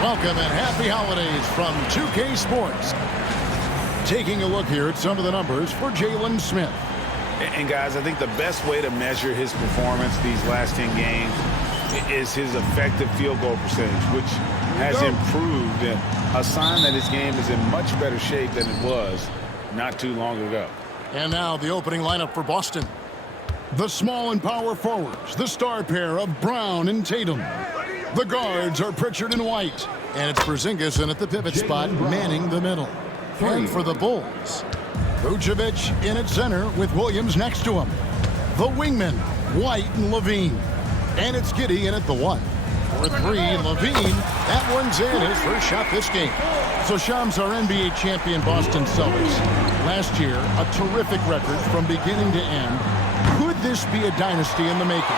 Welcome and happy holidays from 2K Sports. Taking a look here at some of the numbers for Jalen Smith. And guys, I think the best way to measure his performance these last 10 games is his effective field goal percentage, which has improved, a sign that his game is in much better shape than it was not too long ago. And now the opening lineup for Boston. The small and power forwards, the star pair of Brown and Tatum. The guards are Pritchard and White. And it's Porzingis in at the pivot spot, manning the middle. And for the Bulls, Vucevic in at center with Williams next to him. The wingmen, White and Levine. And it's Giddey in at the 1. For 3, Levine. That one's in, his first shot this game. So Shams, our NBA champion Boston Celtics. Last year, a terrific record from beginning to end. Could this be a dynasty in the making?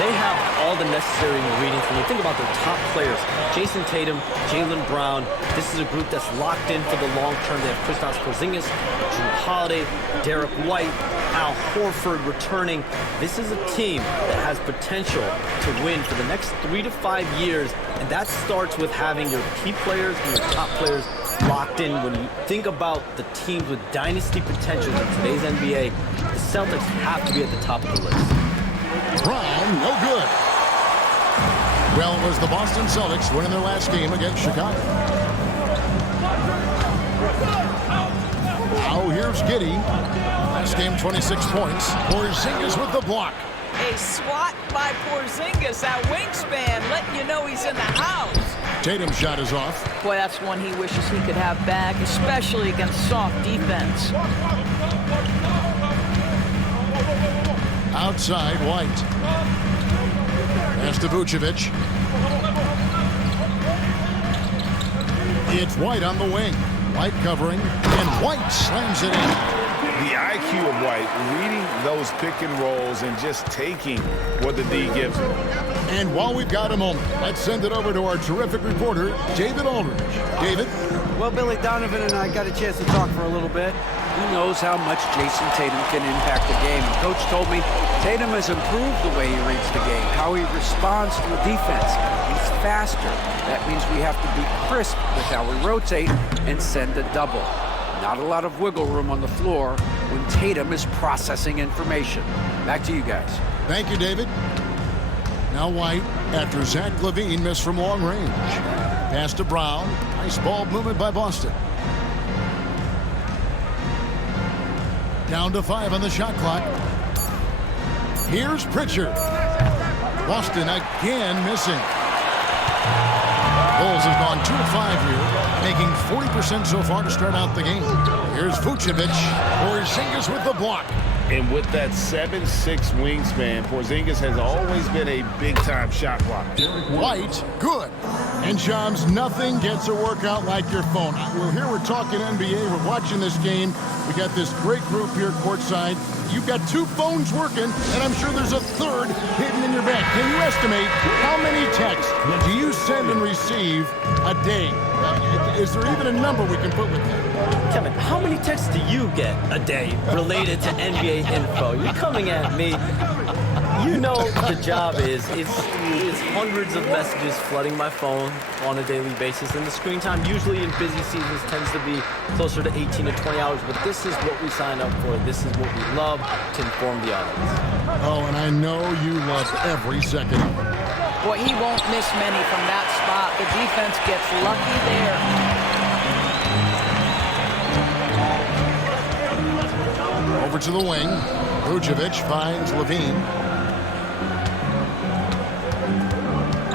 They have all the necessary ingredients. When you think about their top players, Jason Tatum, Jaylen Brown, this is a group that's locked in for the long term. They have Kristaps Porzingis, Jrue Holiday, Derek White, Al Horford returning. This is a team that has potential to win for the next 3 to 5 years, and that starts with having your key players and your top players locked in. When you think about the teams with dynasty potential in today's NBA, the Celtics have to be at the top of the list. Brown, no good. Well, it was the Boston Celtics winning their last game against Chicago. Now here's Giddey. Last game, 26 points. Porzingis with the block. A swat by Porzingis, that wingspan, letting you know he's in the house. Tatum's shot is off. Boy, that's one he wishes he could have back, especially against soft defense. Outside, White. Pass to Vucevic. It's White on the wing. White covering, and White slams it in. The IQ of White, reading those pick and rolls and just taking what the D gives him. And while we've got a moment, let's send it over to our terrific reporter, David Aldridge. David? Well, Billy Donovan and I got a chance to talk for a little bit. He knows how much Jason Tatum can impact the game. Coach told me Tatum has improved the way he reads the game, how he responds to the defense. He's faster. That means we have to be crisp with how we rotate and send a double. Not a lot of wiggle room on the floor when Tatum is processing information. Back to you guys. Thank you, David. Now White, after Zach LaVine missed from long range. Pass to Brown. Nice ball movement by Boston. Down to 5 on the shot clock. Here's Pritchard. Boston again missing. Bulls have gone 2 of 5 here, making 40% so far to start out the game. Here's Vucevic. Porzingis with the block. And with that 7'6" wingspan, Porzingis has always been a big-time shot blocker. White, good. And Shams, nothing gets a workout like your phone. We're here, we're talking NBA, we're watching this game. We got this great group here courtside. You've got 2 phones working, and I'm sure there's a 3rd hidden in your bag. Can you estimate how many texts do you send and receive a day? Is there even a number we can put with that? Kevin, how many texts do you get a day related to NBA info? You're coming at me. You know the job is, it's hundreds of messages flooding my phone on a daily basis, and the screen time usually in busy seasons tends to be closer to 18 to 20 hours, but this is what we sign up for. This is what we love to inform the audience. Oh, and I know you love every second of it. Boy, he won't miss many from that spot. The defense gets lucky there. Over to the wing. Vucevic finds Levine.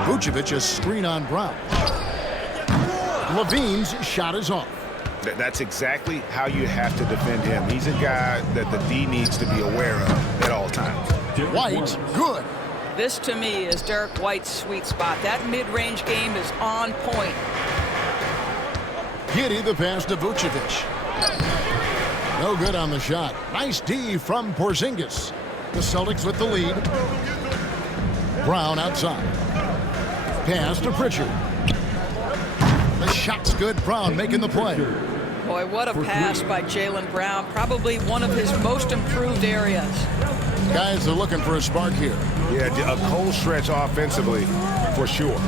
Vucevic a screen on Brown. Levine's shot is off. That's exactly how you have to defend him. He's a guy that the D needs to be aware of at all times. White, good. This, to me, is Derek White's sweet spot. That mid-range game is on point. Giddey the pass to Vucevic. No good on the shot. Nice D from Porzingis. The Celtics with the lead. Brown outside. Pass to Pritchard. The shot's good. Brown making the play. Boy, what a pass by Jaylen Brown. Probably one of his most improved areas. Guys are looking for a spark here. Yeah, a cold stretch offensively, for sure.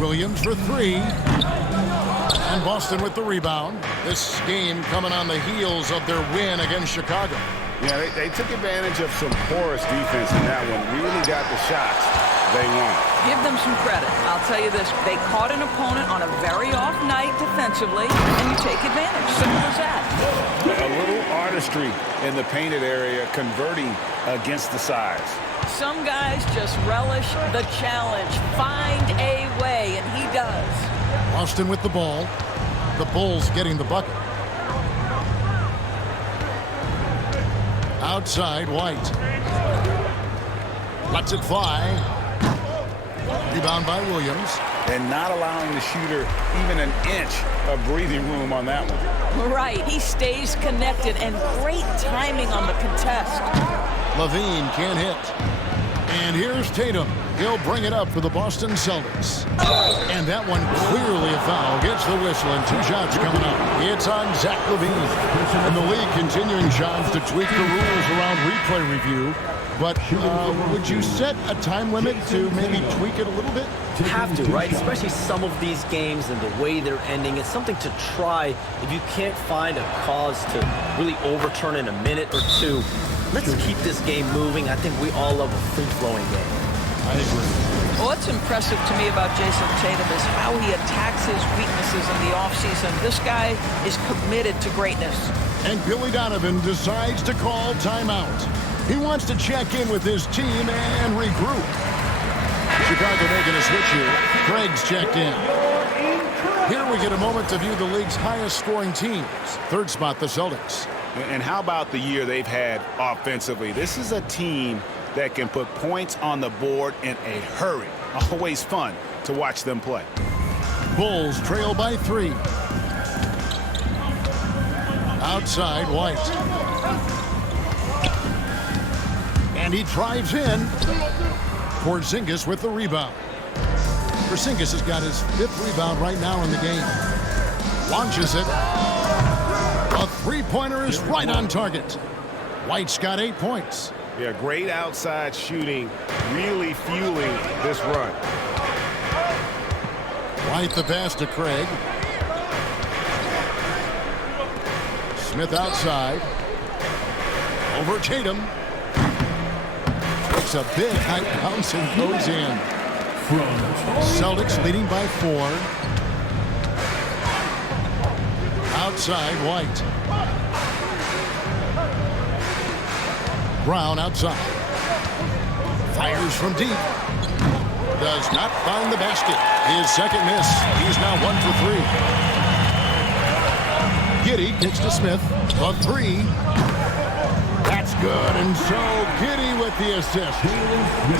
Williams for three. And Boston with the rebound. This game coming on the heels of their win against Chicago. Yeah, they took advantage of some porous defense in that one. Really got the shots they want. Give them some credit. I'll tell you this. They caught an opponent on a very off night defensively, and you take advantage. Simple as that. A little artistry in the painted area, converting against the size. Some guys just relish the challenge. Find a way, and he does. Boston with the ball. The Bulls getting the bucket. Outside, White. Lets it fly. Rebound by Williams. And not allowing the shooter even an inch of breathing room on that one. Right. He stays connected, and great timing on the contest. Levine can't hit. And here's Tatum. He'll bring it up for the Boston Celtics. And that one clearly a foul. Gets the whistle, and 2 shots coming up. It's on Zach Levine. And the league continuing, Sean, to tweak the rules around replay review. But would you set a time limit to maybe tweak it a little bit? Have to, right? Especially some of these games and the way they're ending. It's something to try if you can't find a cause to really overturn in a minute or two. Let's keep this game moving. I think we all love a free-flowing game. I agree. What's impressive to me about Jason Tatum is how he attacks his weaknesses in the offseason. This guy is committed to greatness. And Billy Donovan decides to call timeout. He wants to check in with his team and regroup. Chicago making a switch here. Craig's checked in. Here we get a moment to view the league's highest scoring teams. Third spot, the Celtics. And how about the year they've had offensively? This is a team that can put points on the board in a hurry. Always fun to watch them play. Bulls trail by 3. Outside, White. And he drives in. Porzingis with the rebound. Porzingis has got his 5th rebound right now in the game. Launches it. A three-pointer is right on target. White's got 8 points. Yeah, great outside shooting, really fueling this run. White the pass to Craig. Smith outside. Over Tatum. Takes a big high bounce and goes in. Celtics leading by 4. Outside, White. Brown outside. Fires from deep. Does not find the basket. His second miss. He's now 1 for 3. Giddey kicks to Smith. A 3. That's good. And so Giddey with the assist.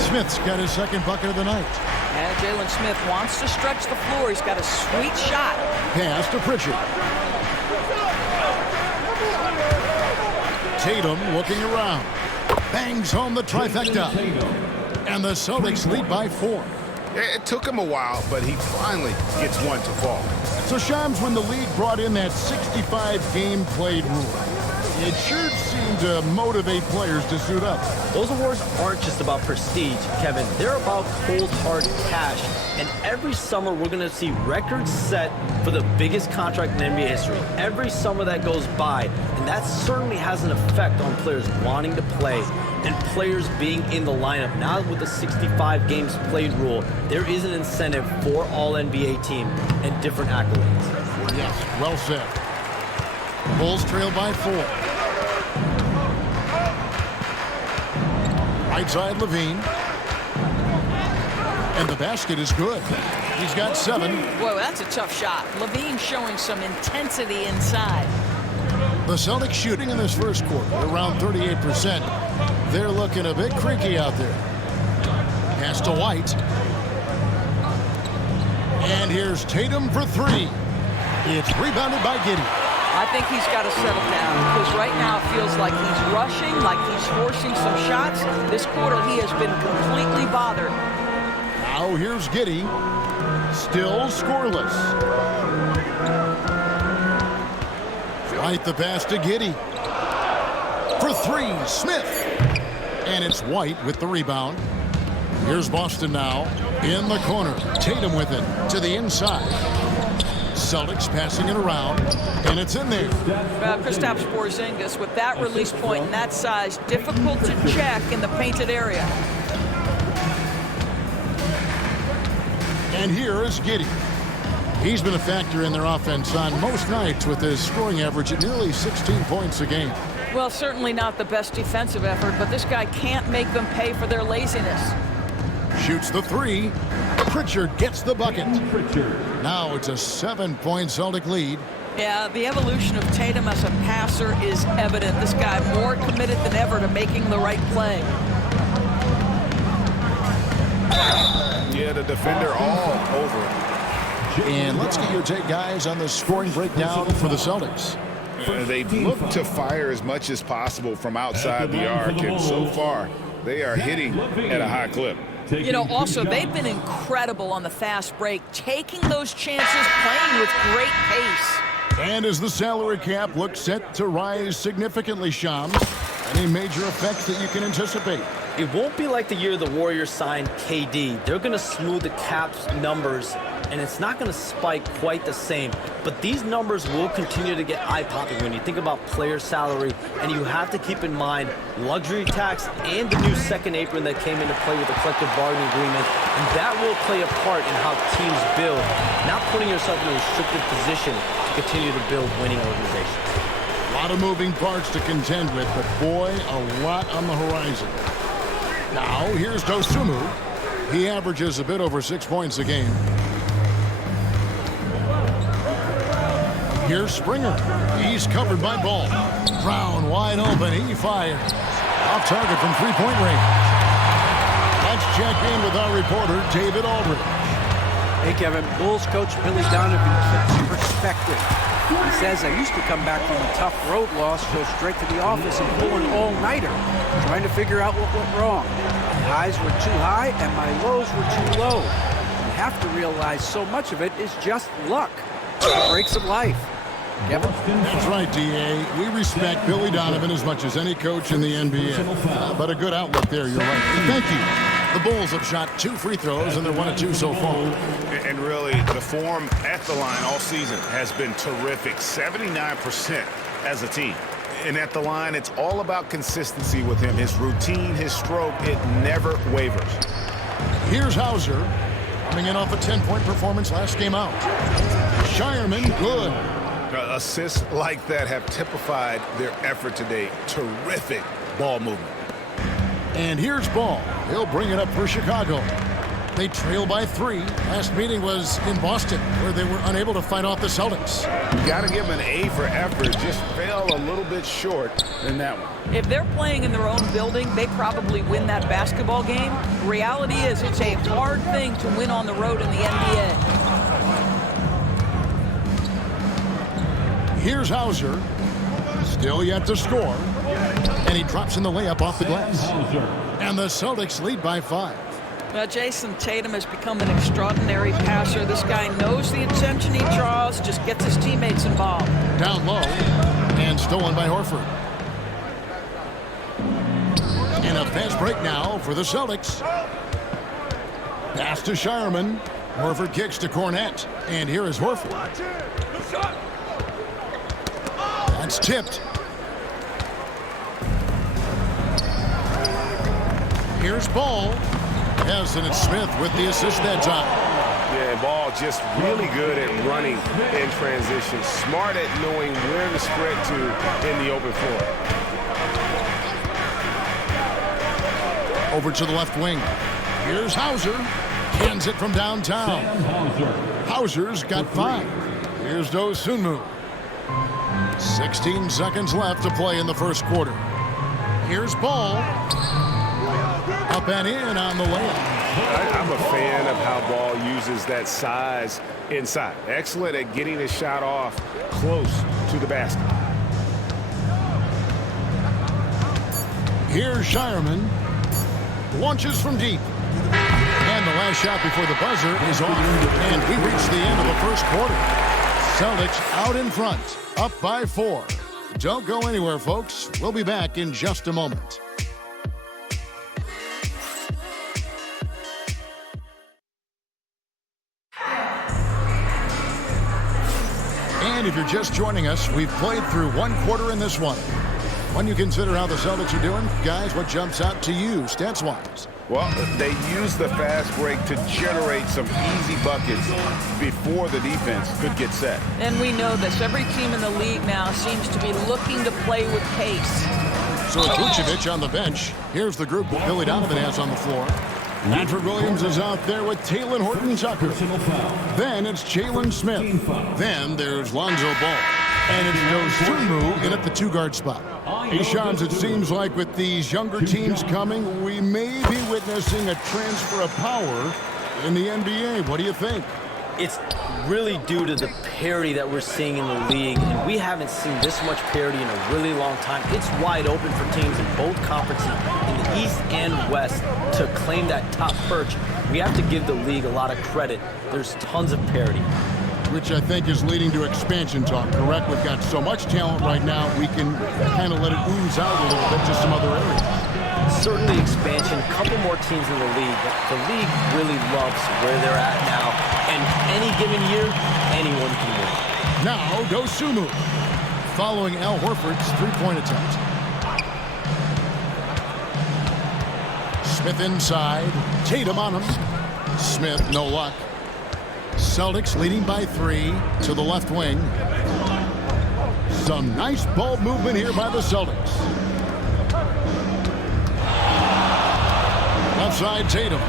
Smith's got his second bucket of the night. And Jalen Smith wants to stretch the floor. He's got a sweet shot. Pass to Pritchard. Tatum looking around. Bangs home the trifecta. And the Celtics lead by 4. It took him a while, but he finally gets one to fall. So, Shams, when the league brought in that 65-game played rule, it sure seemed to motivate players to suit up. Those awards aren't just about prestige, Kevin. They're about cold, hard cash. And every summer, we're going to see records set for the biggest contract in NBA history. Every summer that goes by. And that certainly has an effect on players wanting to play and players being in the lineup. Now with the 65 games played rule, there is an incentive for all NBA team and different accolades. Yes, well said. Bulls trail by 4. Right side, Levine. And the basket is good. He's got 7. Whoa, that's a tough shot. Levine showing some intensity inside. The Celtics shooting in this first quarter around 38%. They're looking a bit creaky out there. Pass to White. And here's Tatum for 3. It's rebounded by Giddey. I think he's got to settle down because right now it feels like he's rushing, like he's forcing some shots. This quarter he has been completely bothered. Now here's Giddey. Still scoreless. Right the pass to Giddey. For 3, Smith. And it's White with the rebound. Here's Boston now in the corner. Tatum with it to the inside. Celtics passing it around, and it's in there. Kristaps Porzingis with that release point and that size, difficult to check in the painted area. And here is Giddey. He's been a factor in their offense on most nights with his scoring average at nearly 16 points a game. Well, certainly not the best defensive effort, but this guy can't make them pay for their laziness. Shoots the three. Pritchard gets the bucket. Now it's a 7-point Celtic lead. Yeah, the evolution of Tatum as a passer is evident. This guy more committed than ever to making the right play. Yeah, the defender all over it. And let's get your take, guys, on the scoring breakdown for the Celtics. They've looked to fire as much as possible from outside the arc, and so far they are hitting at a high clip. You know, also, they've been incredible on the fast break, taking those chances, playing with great pace. And as the salary cap looks set to rise significantly, Shams, any major effects that you can anticipate? It won't be like the year the Warriors signed KD. They're going to smooth the cap's numbers, and it's not going to spike quite the same. But these numbers will continue to get eye-popping when you think about player salary, and you have to keep in mind luxury tax and the new second apron that came into play with the collective bargaining agreement, and that will play a part in how teams build, not putting yourself in a restricted position to continue to build winning organizations. A lot of moving parts to contend with, but boy, a lot on the horizon. Now, here's Dosunmu. He averages a bit over 6 points a game. Here's Springer. He's covered by Ball. Brown wide open. He fires. Off target from three-point range. Let's check in with our reporter, David Aldridge. Hey, Kevin. Bulls coach Billy Donovan keeps perspective. He says, I used to come back from a tough road loss, go straight to the office and pull an all-nighter, trying to figure out what went wrong. My highs were too high and my lows were too low. You have to realize so much of it is just luck. The breaks of life. Kevin? That's right, D.A. We respect Billy Donovan as much as any coach in the NBA. But a good outlook there, you're right. Thank you. The Bulls have shot 2 free throws, and they're 1 of 2 so far. And really, the form at the line all season has been terrific. 79% as a team. And at the line, it's all about consistency with him. His routine, his stroke, it never wavers. Here's Hauser, coming in off a 10-point performance last game out. Shireman, good. Assists like that have typified their effort today. Terrific ball movement. And here's Ball. He'll bring it up for Chicago. They trail by 3. Last meeting was in Boston, where they were unable to fight off the Celtics. Got to give them an A for effort. Just fell a little bit short in that one. If they're playing in their own building, they probably win that basketball game. The reality is it's a hard thing to win on the road in the NBA. Here's Hauser. Still yet to score. And he drops in the layup off the glass. And the Celtics lead by 5. Well, Jason Tatum has become an extraordinary passer. This guy knows the attention he draws, just gets his teammates involved. Down low. And stolen by Horford. And a fast break now for the Celtics. Pass to Shireman. Horford kicks to Cornette. And here is Horford. That's tipped. Here's Ball. Yes, and it's Smith with the assist that time. Yeah, Ball just really good at running in transition. Smart at knowing where to spread to in the open floor. Over to the left wing. Here's Hauser. Cans it from downtown. Hauser's got 5. Here's Dosunmu. 16 seconds left to play in the first quarter. Here's Ball. Up and in on the layup. I'm a fan of how Ball uses that size inside. Excellent at getting his shot off close to the basket. Here's Shireman. Launches from deep. And the last shot before the buzzer is off. And we reach the end of the first quarter. Celtics out in front, up by 4. Don't go anywhere, folks. We'll be back in just a moment. And if you're just joining us, we've played through one quarter in this one. When you consider how the Celtics are doing, guys, what jumps out to you stats-wise? Well, they used the fast break to generate some easy buckets before the defense could get set. And we know this. Every team in the league now seems to be looking to play with pace. So Vucevic on the bench. Here's the group that Billy Donovan has on the floor. Manfred Williams is out there with Talen Horton-Tucker. Then it's Jalen Smith. Then there's Lonzo Ball. And it's Dosunmu in at the two-guard spot. Hey, Shams, it seems like with these younger teams coming, we may be witnessing a transfer of power in the NBA. What do you think? It's really due to the parity that we're seeing in the league, and we haven't seen this much parity in a really long time. It's wide open for teams in both conferences, in the East and West, to claim that top perch. We have to give the league a lot of credit. There's tons of parity. Which I think is leading to expansion talk, correct? We've got so much talent right now, we can kind of let it ooze out a little bit to some other areas. Certainly expansion, a couple more teams in the league, but the league really loves where they're at now. And any given year, anyone can win. Now, Dosunmu, following Al Horford's three-point attempt. Smith inside, Tatum on him. Smith, no luck. Celtics leading by 3 to the left wing. Some nice ball movement here by the Celtics. Left side, Tatum.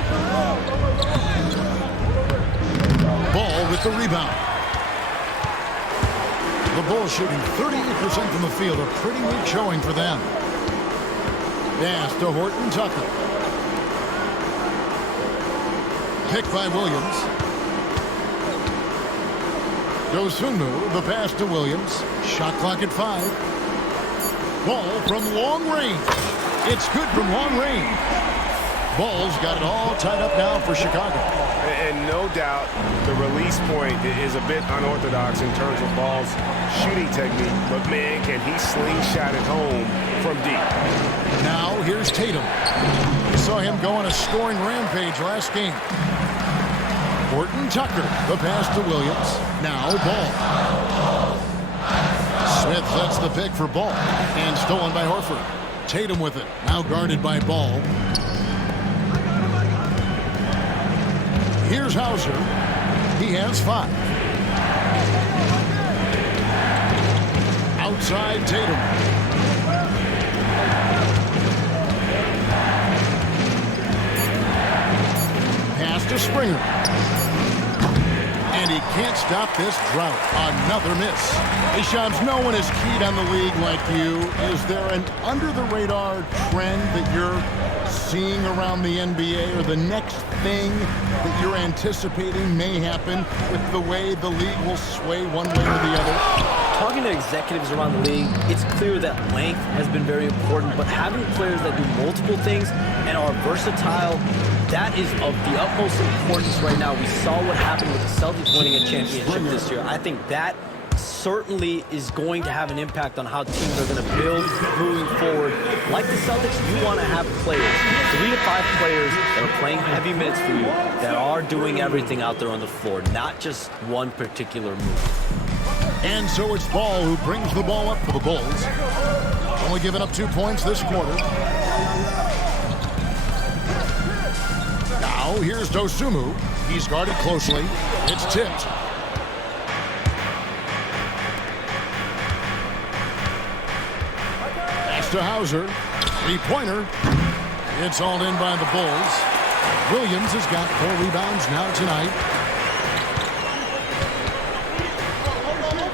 Ball with the rebound. The Bulls shooting 38% from the field. A pretty weak showing for them. Pass to Horton-Tucker. Picked by Williams. Dosunmu, the pass to Williams. Shot clock at 5. Ball from long range. It's good from long range. Ball's got it all tied up now for Chicago. And no doubt the release point is a bit unorthodox in terms of Ball's shooting technique, but man, can he slingshot it home from deep. Now here's Tatum. We saw him go on a scoring rampage last game. Horton-Tucker, the pass to Williams. Now Ball. Smith sets the pick for Ball. And stolen by Horford. Tatum with it. Now guarded by Ball. Here's Hauser. He has 5. Outside Tatum. Pass to Springer. And he can't stop this drought. Another miss. Hey, Shams, no one is keyed on the league like you. Is there an under-the-radar trend that you're seeing around the NBA, or the next thing that you're anticipating may happen with the way the league will sway one way or the other? Talking to executives around the league, it's clear that length has been very important, but having players that do multiple things and are versatile, that is of the utmost importance right now. We saw what happened with the Celtics winning a championship this year. I think that certainly is going to have an impact on how teams are going to build moving forward. Like the Celtics, you want to have players, 3 to 5 players that are playing heavy minutes for you, that are doing everything out there on the floor, not just one particular move. And so it's Ball who brings the ball up for the Bulls. Only giving up 2 points this quarter. Now here's Dosunmu. He's guarded closely. It's tipped. Pass to Hauser. 3-pointer. It's all in by the Bulls. Williams has got 4 rebounds now tonight.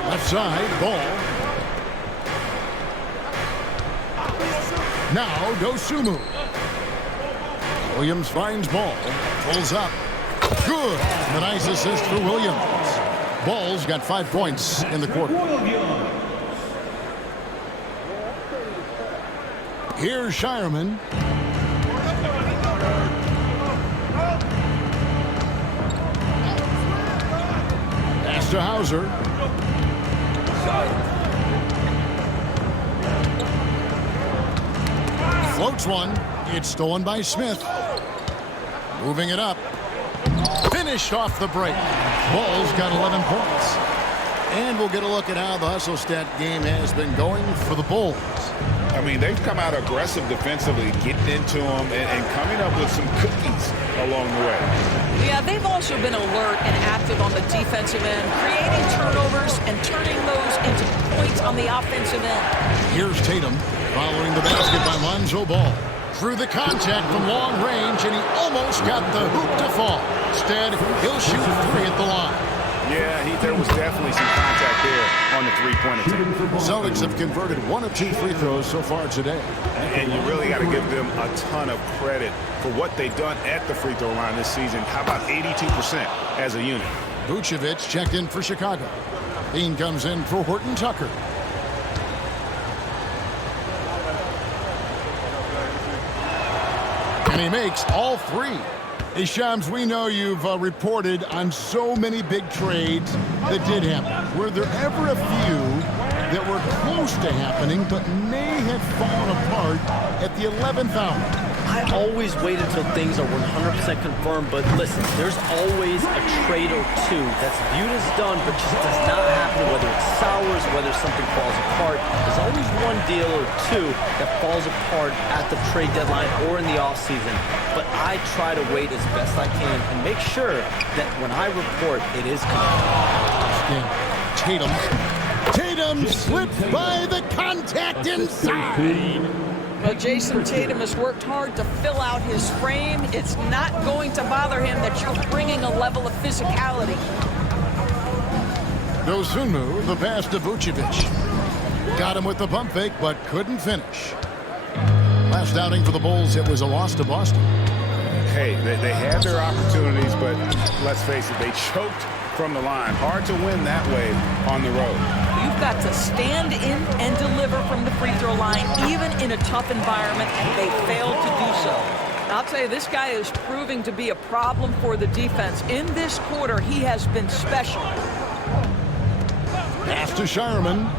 Left side, Ball. Now Dosunmu. Williams finds Ball. Pulls up. Good. The nice assist for Williams. Ball's got 5 points in the quarter. Here's Shireman. Pass to Hauser. Floats one. It's stolen by Smith. Moving it up. Finished off the break. Ball's got 11 points. And we'll get a look at how the hustle stat game has been going for the Bulls. I mean, they've come out aggressive defensively, getting into them and coming up with some cookies along the way. Yeah, they've also been alert and active on the defensive end, creating turnovers and turning those into points on the offensive end. Here's Tatum following the basket by Lonzo Ball. Through the contact from long range, and he almost got the hoop to fall. Instead, he'll shoot 3 at the line. Yeah, there was definitely some contact there on the three-point attempt. Celtics have converted 1 of 2 free throws so far today. And you really got to give them a ton of credit for what they've done at the free throw line this season. How about 82% as a unit? Vucevic checked in for Chicago. Bean comes in for Horton Tucker. And he makes all 3. Hey, Shams, we know you've reported on so many big trades that did happen. Were there ever a few that were close to happening but may have fallen apart at the 11th hour? I always wait until things are 100% confirmed, but listen, there's always a trade or two that's viewed as done, but just does not happen, whether it's sours, whether something falls apart. There's always one deal or two that falls apart at the trade deadline or in the offseason, but I try to wait as best I can and make sure that when I report, it is confirmed. Tatum slipped by the contact inside. Well, Jason Tatum has worked hard to fill out his frame. It's not going to bother him that you're bringing a level of physicality. Dosunmu, the pass to Vucevic. Got him with the pump fake, but couldn't finish. Last outing for the Bulls, it was a loss to Boston. Hey, they had their opportunities, but let's face it, they choked from the line. Hard to win that way on the road. You've got to stand in and deliver from the free throw line, even in a tough environment, and they failed to do so. I'll tell you, this guy is proving to be a problem for the defense. In this quarter, he has been special. Pass to Shireman.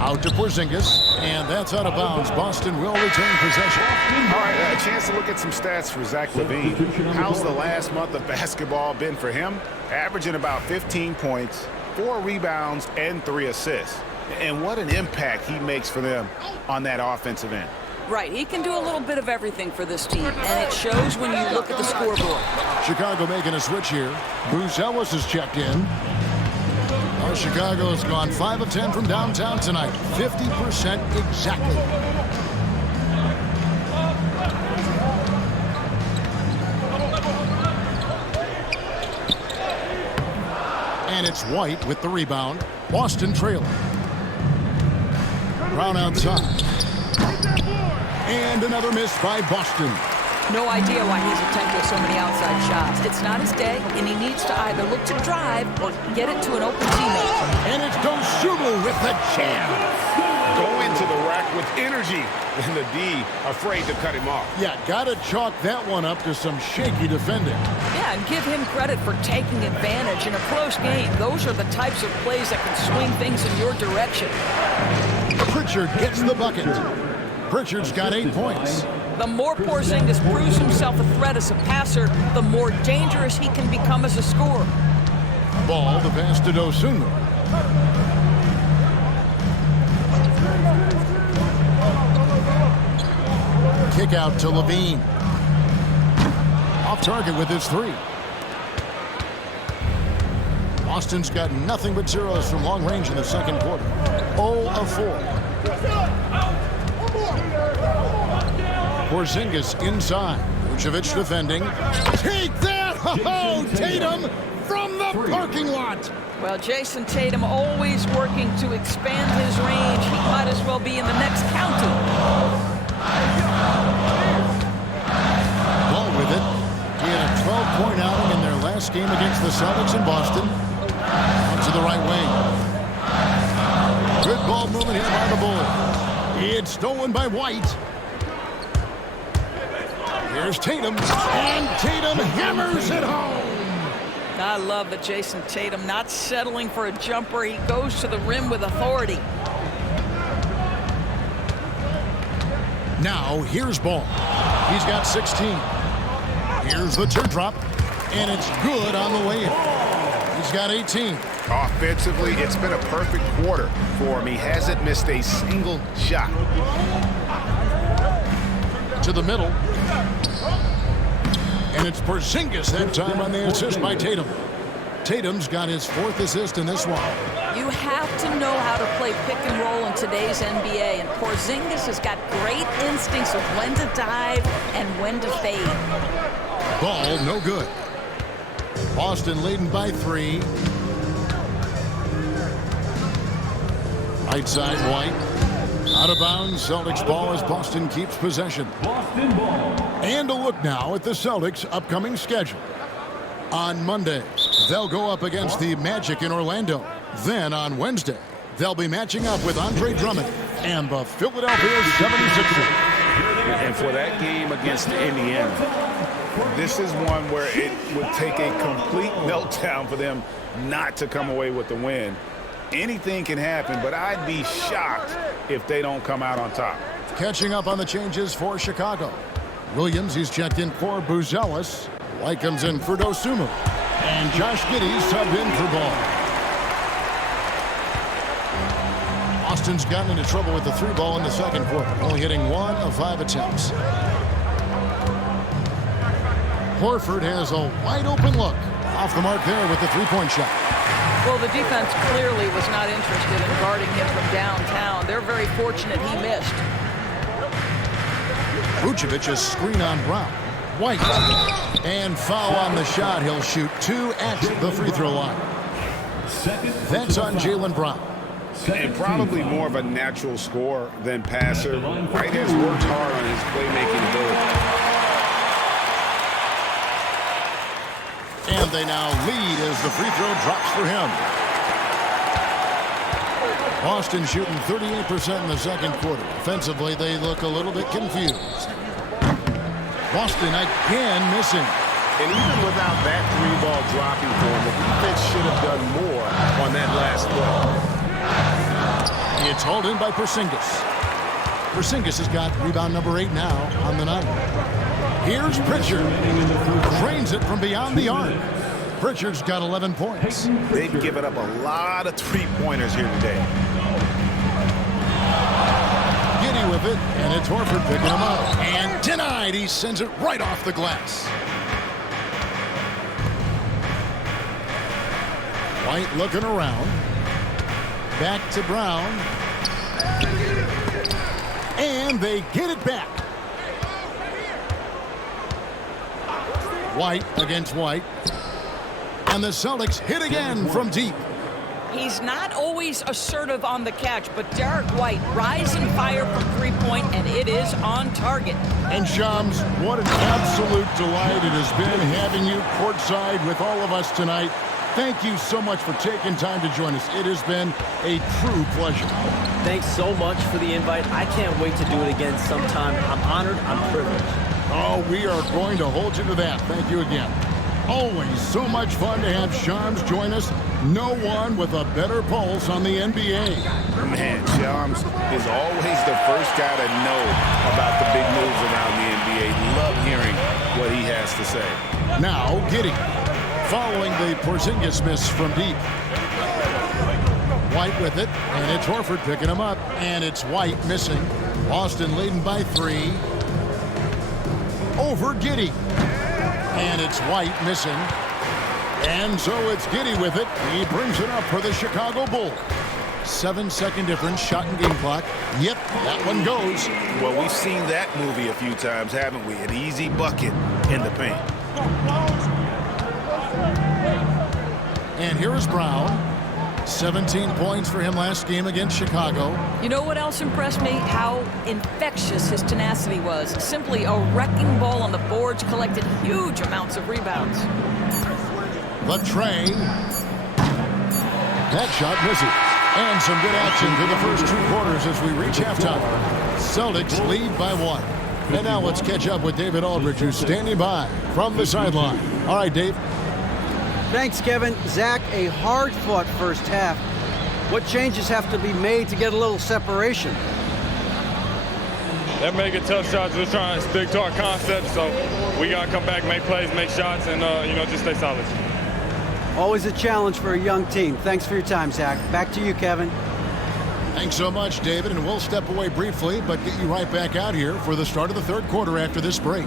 Out to Porzingis, and that's out of bounds. Boston will retain possession. All right, a chance to look at some stats for Zach LaVine. How's the last month of basketball been for him? Averaging about 15 points, 4 rebounds, and 3 assists. And what an impact he makes for them on that offensive end. Right, he can do a little bit of everything for this team, and it shows when you look at the scoreboard. Chicago making a switch here. Bruce Ellis has checked in. Chicago has gone 5 of 10 from downtown tonight. 50% exactly. And it's White with the rebound. Boston trailing. Brown outside. And another miss by Boston. No idea why he's attempting so many outside shots. It's not his day, and he needs to either look to drive or get it to an open teammate. And it's Dosunmu with the chance. Go into the rack with energy, and the D afraid to cut him off. Yeah, gotta chalk that one up to some shaky defending. Yeah, and give him credit for taking advantage in a close game. Those are the types of plays that can swing things in your direction. Pritchard gets the bucket. Pritchard's got 8 points. The more Porzingis proves himself a threat as a passer, the more dangerous he can become as a scorer. Ball, the pass to Dosunmu. Kick out to LaVine. Off target with his 3. Boston's got nothing but zeros from long range in the second quarter. 0 of 4. Porzingis inside. Vucevic defending. Take that! Oh, Tatum from the parking lot. Well, Jason Tatum always working to expand his range. He might as well be in the next county. Ball with it. He had a 12-point outing in their last game against the Celtics in Boston. Out to the right wing. Good ball movement here by the Bulls. It's stolen by White. Here's Tatum, and Tatum hammers it home. I love that Jason Tatum not settling for a jumper. He goes to the rim with authority. Now, here's Ball. He's got 16. Here's the teardrop, and it's good on the way in. He's got 18. Offensively, it's been a perfect quarter for him. He hasn't missed a single shot. To the middle. And it's Porzingis that time on the assist by Tatum. Tatum's got his 4th assist in this one. You have to know how to play pick and roll in today's NBA, and Porzingis has got great instincts of when to dive and when to fade. Ball, no good. Boston leading by 3. Right side, White. Out of bounds, Celtics ball as Boston keeps possession. And a look now at the Celtics' upcoming schedule. On Monday, they'll go up against the Magic in Orlando. Then on Wednesday, they'll be matching up with Andre Drummond and the Philadelphia 76ers. And for that game against Indiana, this is one where it would take a complete meltdown for them not to come away with the win. Anything can happen, but I'd be shocked if they don't come out on top. Catching up on the changes for Chicago. Williams, he's checked in for Buzelis. White comes in for Dosunmu. And Josh Giddey's subbed in for Ball. Austin's gotten into trouble with the 3 ball in the second quarter, only hitting 1 of 5 attempts. Horford has a wide open look. Off the mark there with the 3-point shot. Well, the defense clearly was not interested in guarding him from downtown. They're very fortunate he missed. Vucevic's screen on Brown. White. And foul on the shot. He'll shoot 2 at the free throw line. That's on Jaylen Brown. And probably more of a natural scorer than passer. White has worked hard on his playmaking ability. And they now lead as the free throw drops for him. Boston shooting 38% in the second quarter. Offensively, they look a little bit confused. Boston again missing. And even without that 3-ball dropping for him, the defense should have done more on that last play. It's hauled in by Porzingis. Porzingis has got rebound number 8 now on the night. Here's Pritchard. Drains it from beyond the arc. Pritchard's got 11 points. They've given up a lot of 3-pointers here today. Giddey with it, and it's Horford picking him up. And denied. He sends it right off the glass. White looking around. Back to Brown. And they get it back. White against White. And the Celtics hit again from deep. He's not always assertive on the catch, but Derek White rise and fire from 3-point, and it is on target. And Shams, what an absolute delight it has been having you courtside with all of us tonight. Thank you so much for taking time to join us. It has been a true pleasure. Thanks so much for the invite. I can't wait to do it again sometime. I'm honored. I'm privileged. Oh, we are going to hold you to that. Thank you again. Always so much fun to have Shams join us. No one with a better pulse on the NBA. Man, Shams is always the first guy to know about the big moves around the NBA. Love hearing what he has to say. Now, Giddey. Following the Porzingis miss from deep. White with it, and it's Horford picking him up, and it's White missing. Boston leading by 3. Over Giddey. And it's White missing. And so it's Giddey with it. He brings it up for the Chicago Bulls. 7-second difference, shot and game clock. Yep, that one goes. Well, we've seen that movie a few times, haven't we? An easy bucket in the paint. And here is Brown. 17 points for him last game against Chicago. You know what else impressed me? How infectious his tenacity was. Simply a wrecking ball on the boards, collected huge amounts of rebounds. The tray. That shot misses. And some good action through the first 2 quarters as we reach halftime. Celtics lead by 1. And now let's catch up with David Aldridge, who's standing by from the sideline. All right, Dave. Thanks, Kevin. Zach, a hard-fought first half. What changes have to be made to get a little separation? They're making tough shots. We're trying to stick to our concept, so we got to come back, make plays, make shots, and, just stay solid. Always a challenge for a young team. Thanks for your time, Zach. Back to you, Kevin. Thanks so much, David, and we'll step away briefly, but get you right back out here for the start of the third quarter after this break.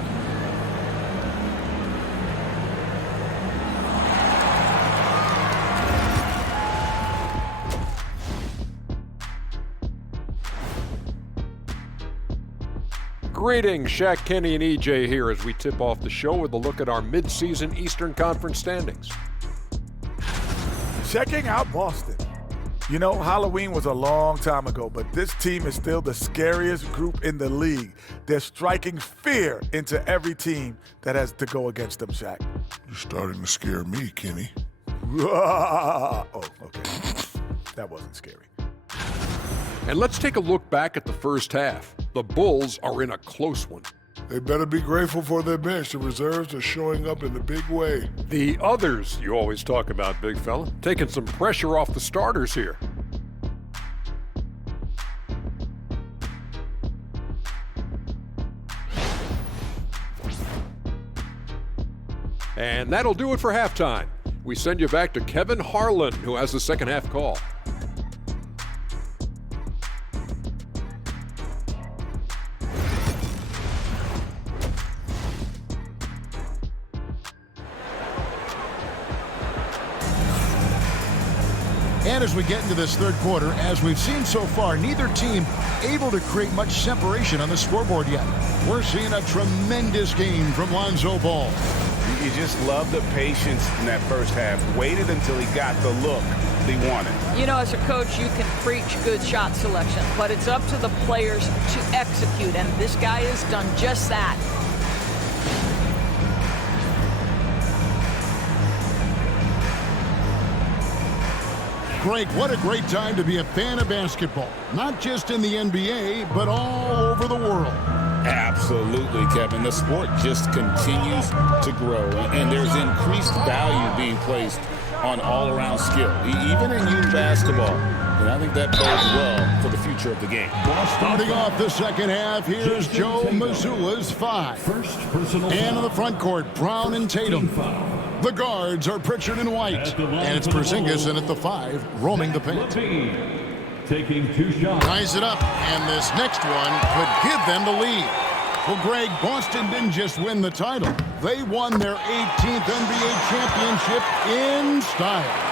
Greetings, Shaq, Kenny, and EJ here as we tip off the show with a look at our midseason Eastern Conference standings. Checking out Boston. You know, Halloween was a long time ago, but this team is still the scariest group in the league. They're striking fear into every team that has to go against them, Shaq. You're starting to scare me, Kenny. Oh, okay. That wasn't scary. And let's take a look back at the first half. The Bulls are in a close one. They better be grateful for their bench. The reserves are showing up in a big way. The others you always talk about, big fella, taking some pressure off the starters here. And that'll do it for halftime. We send you back to Kevin Harlan, who has the second half call. And as we get into this third quarter, as we've seen so far, neither team able to create much separation on the scoreboard yet. We're seeing a tremendous game from Lonzo Ball. You just love the patience in that first half. Waited until he got the look he wanted. You know, as a coach, you can preach good shot selection, but it's up to the players to execute, and this guy has done just that. Greg, what a great time to be a fan of basketball. Not just in the NBA, but all over the world. Absolutely, Kevin. The sport just continues to grow, and there's increased value being placed on all-around skill, even in youth basketball. And I think that bodes well for the future of the game. Starting off the second half, here's Joe Mazzulla's 5. And in the front court, Brown and Tatum. The guards are Pritchard and White. And it's Porzingis in at the 5, roaming the paint. Taking 2 shots. Ties it up, and this next one could give them the lead. Well, Greg, Boston didn't just win the title. They won their 18th NBA championship in style.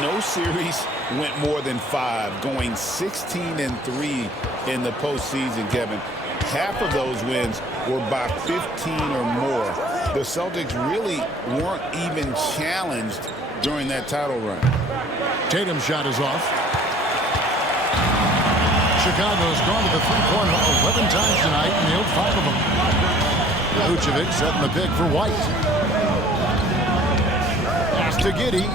No series went more than 5, going 16-3 in the postseason, Kevin. Half of those wins were by 15 or more. The Celtics really weren't even challenged during that title run. Tatum's shot is off. Chicago's gone to the three-pointer 11 times tonight and nailed 5 of them. Vucevic setting the pick for White. Pass to Giddey.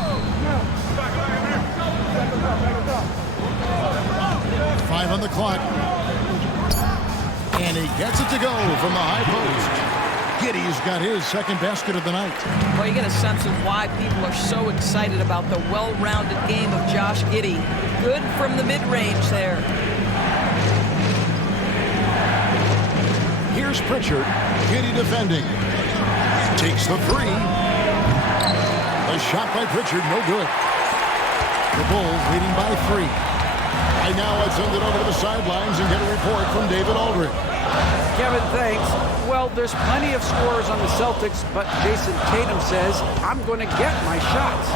5 on the clock. And he gets it to go from the high post. Giddey's got his second basket of the night. Well, you get a sense of why people are so excited about the well-rounded game of Josh Giddey. Good from the mid-range there. Here's Pritchard. Giddey defending. Takes the 3. A shot by Pritchard, no good. The Bulls leading by 3. Right now, let's send it over to the sidelines and get a report from David Aldridge. Kevin, thanks. Well, there's plenty of scorers on the Celtics, but Jason Tatum says, I'm going to get my shots.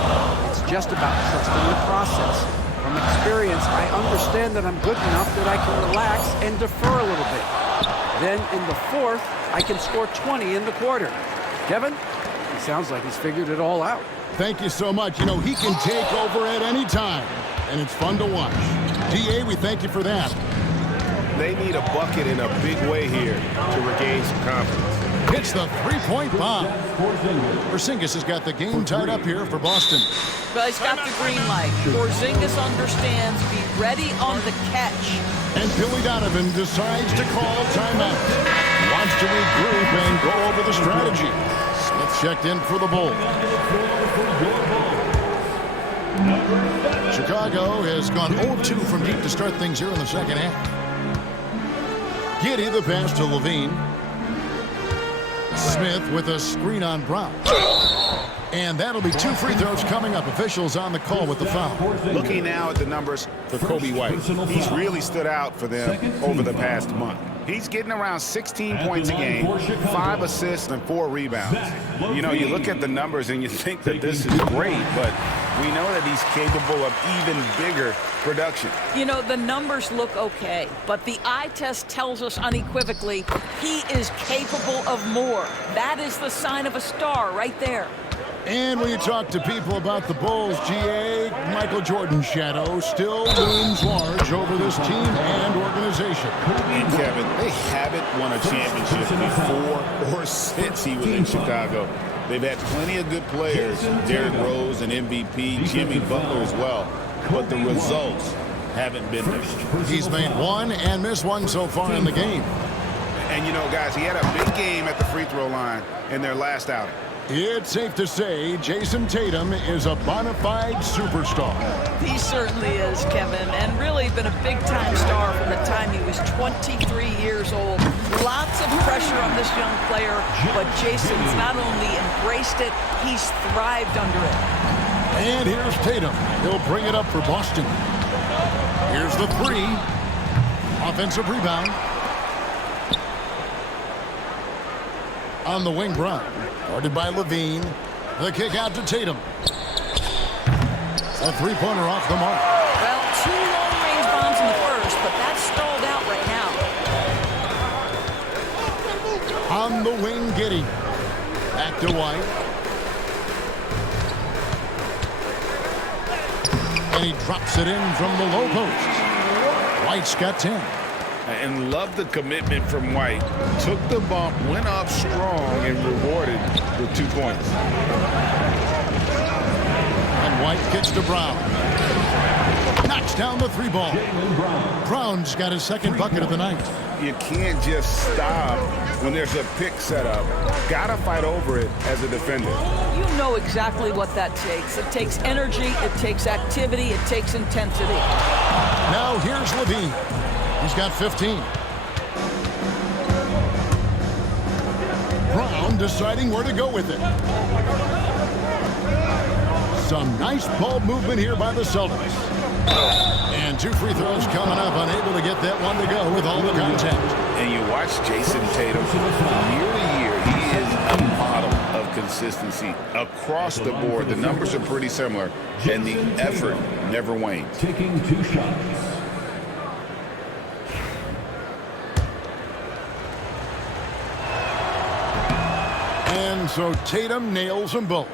It's just about trusting the process. From experience, I understand that I'm good enough that I can relax and defer a little bit. Then in the fourth, I can score 20 in the quarter. Kevin, he sounds like he's figured it all out. Thank you so much. You know, he can take over at any time, and it's fun to watch. DA, we thank you for that. They need a bucket in a big way here to regain some confidence. Hits the three-point bomb. Porzingis has got the game tied up here for Boston. But he's got the green light. Porzingis understands, be ready on the catch. And Billy Donovan decides to call timeout. Wants to regroup and go over the strategy. Smith checked in for the Bulls. Chicago has gone 0-2 from deep to start things here in the second half. Giddey the pass to Levine. Smith with a screen on Brown. And that'll be 2 free throws coming up. Officials on the call with the foul. Looking now at the numbers for Kobe White. He's really stood out for them over the past month. He's getting around 16 points a game, 5 assists, and 4 rebounds. You know, you look at the numbers and you think that this is great, but we know that he's capable of even bigger production. You know, the numbers look okay, but the eye test tells us unequivocally he is capable of more. That is the sign of a star right there. And when you talk to people about the Bulls, GA, Michael Jordan's shadow still looms large over this team and organization. And Kevin, they haven't won a championship before or since he was in Chicago. They've had plenty of good players, Derrick Rose and MVP, Jimmy Butler as well, but the results haven't been there. He's made 1 and missed 1 so far in the game. And you know, guys, he had a big game at the free throw line in their last outing. It's safe to say Jason Tatum is a bona fide superstar. He certainly is, Kevin, and really been a big-time star from the time he was 23 years old. Lots of pressure on this young player, but Jason's not only embraced it, he's thrived under it. And here's Tatum. He'll bring it up for Boston. Here's the 3. Offensive rebound. On the wing, Brown. Guarded by Levine. The kick out to Tatum. A 3-pointer off the mark. Well, 2 long-range bombs in the first, but that's stalled out right now. On the wing, Giddey. Back to White. And he drops it in from the low post. White's got 10. And love the commitment from White. Took the bump, went up strong, and rewarded with 2 points. And White gets to Brown. Knocks down the 3 ball. Brown's got his 2nd bucket of the night. You can't just stop when there's a pick set up. Gotta fight over it as a defender. You know exactly what that takes. It takes energy, it takes activity, it takes intensity. Now here's Levine. He's got 15. Brown deciding where to go with it. Some nice ball movement here by the Celtics. And 2 free throws coming up, unable to get that one to go with all the contact. And you watch Jason Tatum year to year. He is a model of consistency across the board. The numbers are pretty similar, and the effort never wanes. Taking 2 shots. And so Tatum nails them both.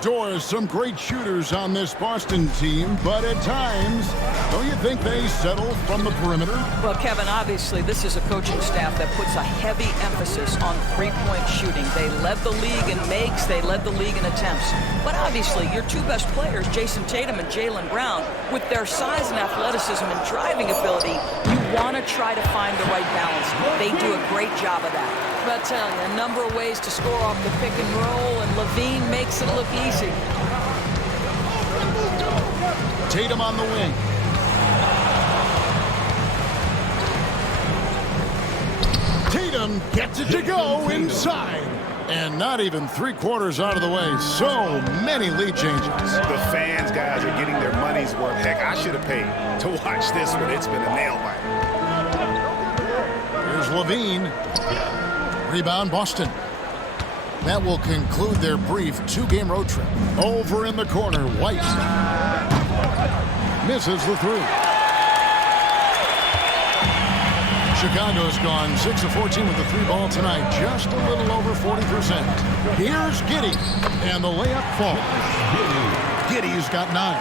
Doors, some great shooters on this Boston team, but at times, don't you think they settle from the perimeter? Well, Kevin, obviously, this is a coaching staff that puts a heavy emphasis on 3-point shooting. They led the league in makes, they led the league in attempts. But obviously, your 2 best players, Jason Tatum and Jaylen Brown, with their size and athleticism and driving ability, you want to try to find the right balance. They do a great job of that. But I tell you, a number of ways to score off the pick and roll, and Levine makes it look easy. Tatum on the wing. Tatum gets it to go inside. And not even 3/4 out of the way. So many lead changes. The fans, guys, are getting their money's worth. Heck, I should have paid to watch this one. It's been a nail biter. Here's Levine. Rebound, Boston. That will conclude their brief 2-game road trip. Over in the corner, White. Misses the 3. Chicago's gone 6 of 14 with the 3 ball tonight. Just a little over 40%. Here's Giddey. And the layup falls. Giddey's got 9.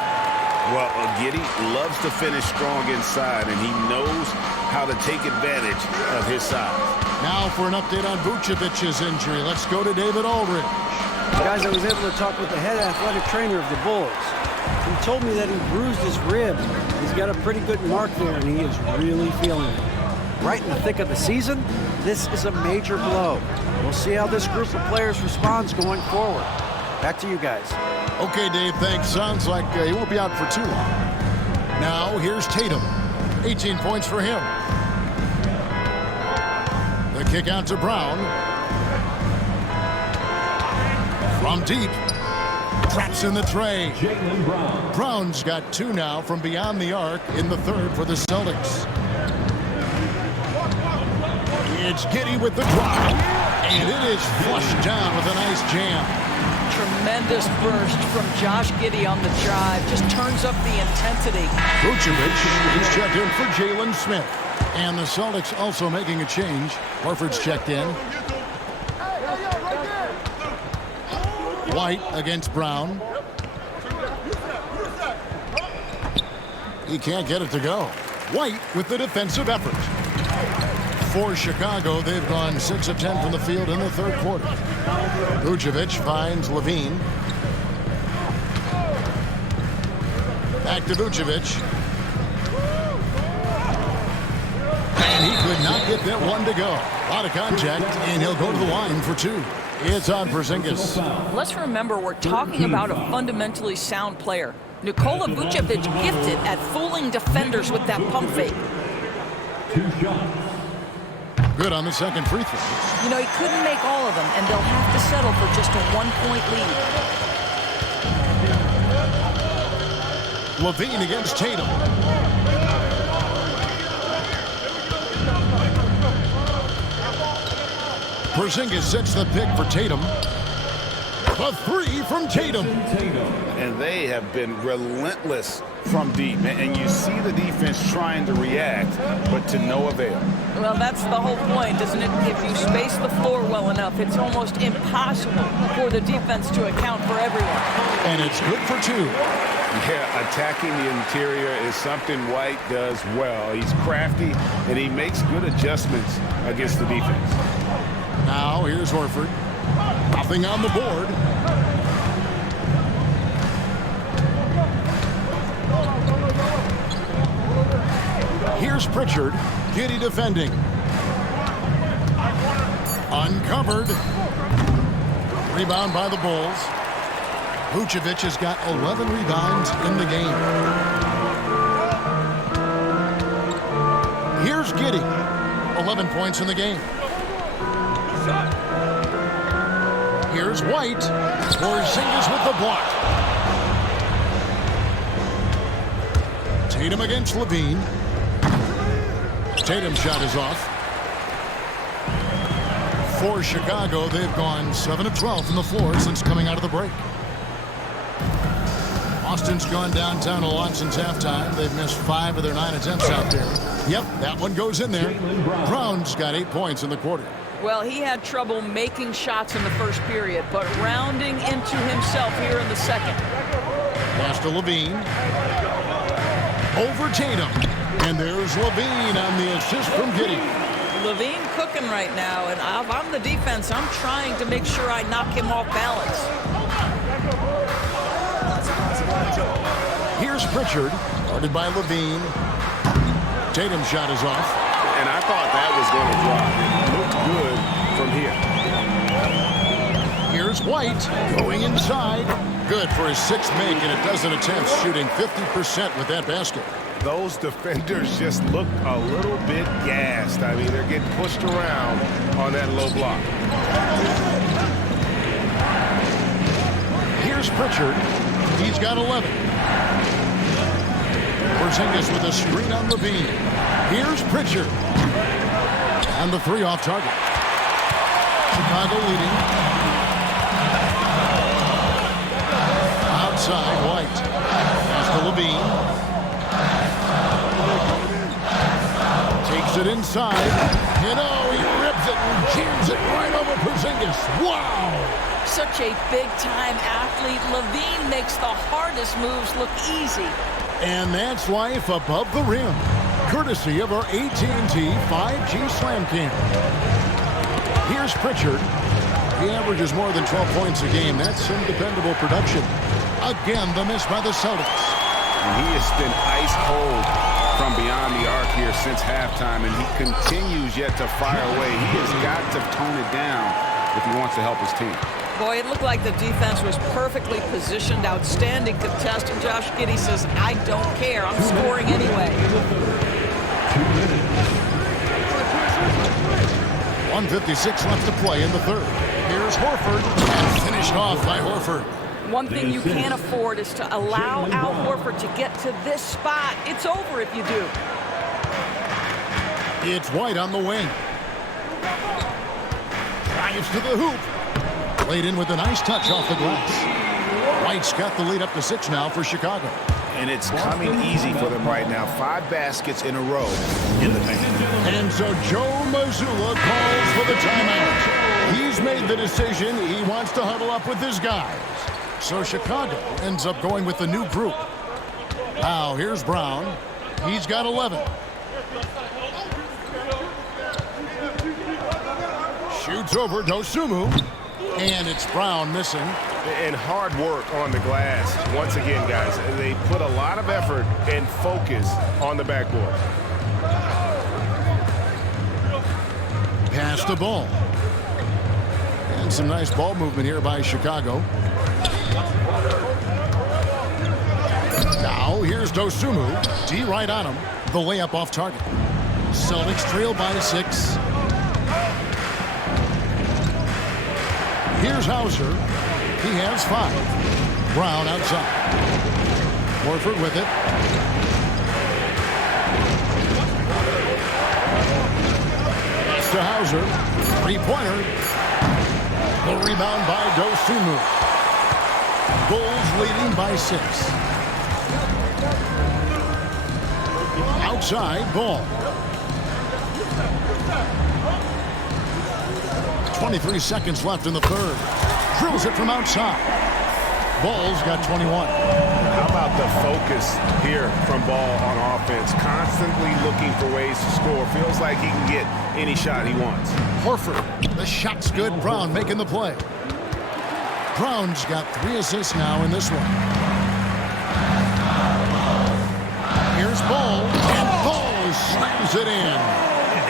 Well, Giddey loves to finish strong inside, and he knows how to take advantage of his size. Now for an update on Vucevic's injury. Let's go to David Aldridge. Guys, I was able to talk with the head athletic trainer of the Bulls. He told me that he bruised his rib. He's got a pretty good mark there, and he is really feeling it. Right in the thick of the season, this is a major blow. We'll see how this group of players responds going forward. Back to you guys. Okay, Dave, thanks. Sounds like he won't be out for too long. Now, here's Tatum. 18 points for him. The kick out to Brown. From deep. Traps in the tray. Brown's got 2 now from beyond the arc in the third for the Celtics. It's Giddey with the drop. And it is flushed down with a nice jam. Tremendous burst from Josh Giddey on the drive. Just turns up the intensity. Vucevic is checked in for Jalen Smith. And the Celtics also making a change. Horford's checked in. White against Brown. He can't get it to go. White with the defensive effort. For Chicago, they've gone 6 of 10 from the field in the third quarter. Vucevic finds Levine. Back to Vucevic. And he could not get that one to go. A lot of contact, and he'll go to the line for 2. It's on Porzingis. Let's remember, we're talking about a fundamentally sound player. Nikola Vucevic gifted at fooling defenders with that pump fake. 2 shots. Good on the second free throw. You know, he couldn't make all of them, and they'll have to settle for just a 1-point lead. Levine against Tatum. Porzingis sets the pick for Tatum. A 3 from Tatum. And they have been relentless from deep. And you see the defense trying to react, but to no avail. Well, that's the whole point, isn't it? If you space the floor well enough, it's almost impossible for the defense to account for everyone. And it's good for 2. Yeah, attacking the interior is something White does well. He's crafty, and he makes good adjustments against the defense. Now, here's Horford. Nothing on the board. Here's Pritchard. Giddey defending. Uncovered. Rebound by the Bulls. Vucevic has got 11 rebounds in the game. Here's Giddey. 11 points in the game. Here's White. Porzingis with the block. Tatum against Levine. Tatum's shot is off. For Chicago, they've gone 7 of 12 from the floor since coming out of the break. Boston's gone downtown a lot since halftime. They've missed 5 of their 9 attempts out there. Yep, that one goes in there. Brown's got 8 points in the quarter. Well, he had trouble making shots in the first period, but rounding into himself here in the second. Pass to Levine. Over Tatum. And there's Levine on the assist from Giddey. Levine cooking right now, and if I'm the defense, I'm trying to make sure I knock him off balance. Here's Pritchard, guarded by Levine. Tatum's shot is off. And I thought that was going to drop. It looked good from here. Here's White going inside. Good for his 6th make and a dozen attempts, shooting 50% with that basket. Those defenders just look a little bit gassed. I mean, they're getting pushed around on that low block. Here's Pritchard. He's got 11. Porzingis with a screen on Levine. Here's Pritchard. And the 3 off target. Chicago leading. Outside, White. Pass to Levine. Takes it inside. You know, he rips it and jams it right over Porzingis. Wow! Such a big-time athlete. Levine makes the hardest moves look easy. And that's life above the rim. Courtesy of our AT&T 5G Slam Cam. Here's Pritchard. He averages more than 12 points a game. That's some dependable production. Again, the miss by the Celtics. And he has been ice cold from beyond the arc here since halftime, and he continues yet to fire away. He has got to tone it down if he wants to help his team. Boy, it looked like the defense was perfectly positioned. Outstanding contest. And Josh Giddey says, I don't care. I'm scoring anyway. 1:56 left to play in the third. Here's Horford, and finished off by Horford. One thing you can't afford is to allow Al Horford to get to this spot. It's over if you do. It's White on the wing. Drives to the hoop. Laid in with a nice touch off the glass. White's got the lead up to 6 now for Chicago. And it's coming easy for them right now. 5 baskets in a row in the paint. And so Joe Mazzulla calls for the timeout. He's made the decision. He wants to huddle up with his guys. So Chicago ends up going with the new group. Now here's Brown. He's got 11. Shoots over Dosunmu. And it's Brown missing. And hard work on the glass. Once again, guys, they put a lot of effort and focus on the backboard. Pass the ball. And some nice ball movement here by Chicago. Now here's Dosunmu. D right on him. The layup off target. Celtics trail by 6. Here's Hauser. He has 5. Brown outside. Horford with it. Pass to Hauser. 3-pointer. The rebound by Dosunmu. Bulls leading by 6. Outside ball. 23 seconds left in the third. Drills it from outside. Ball's got 21. How about the focus here from Ball on offense? Constantly looking for ways to score. Feels like he can get any shot he wants. Horford. The shot's good. Brown making the play. Brown's got 3 assists now in this one. Here's Ball. And Ball slams it in.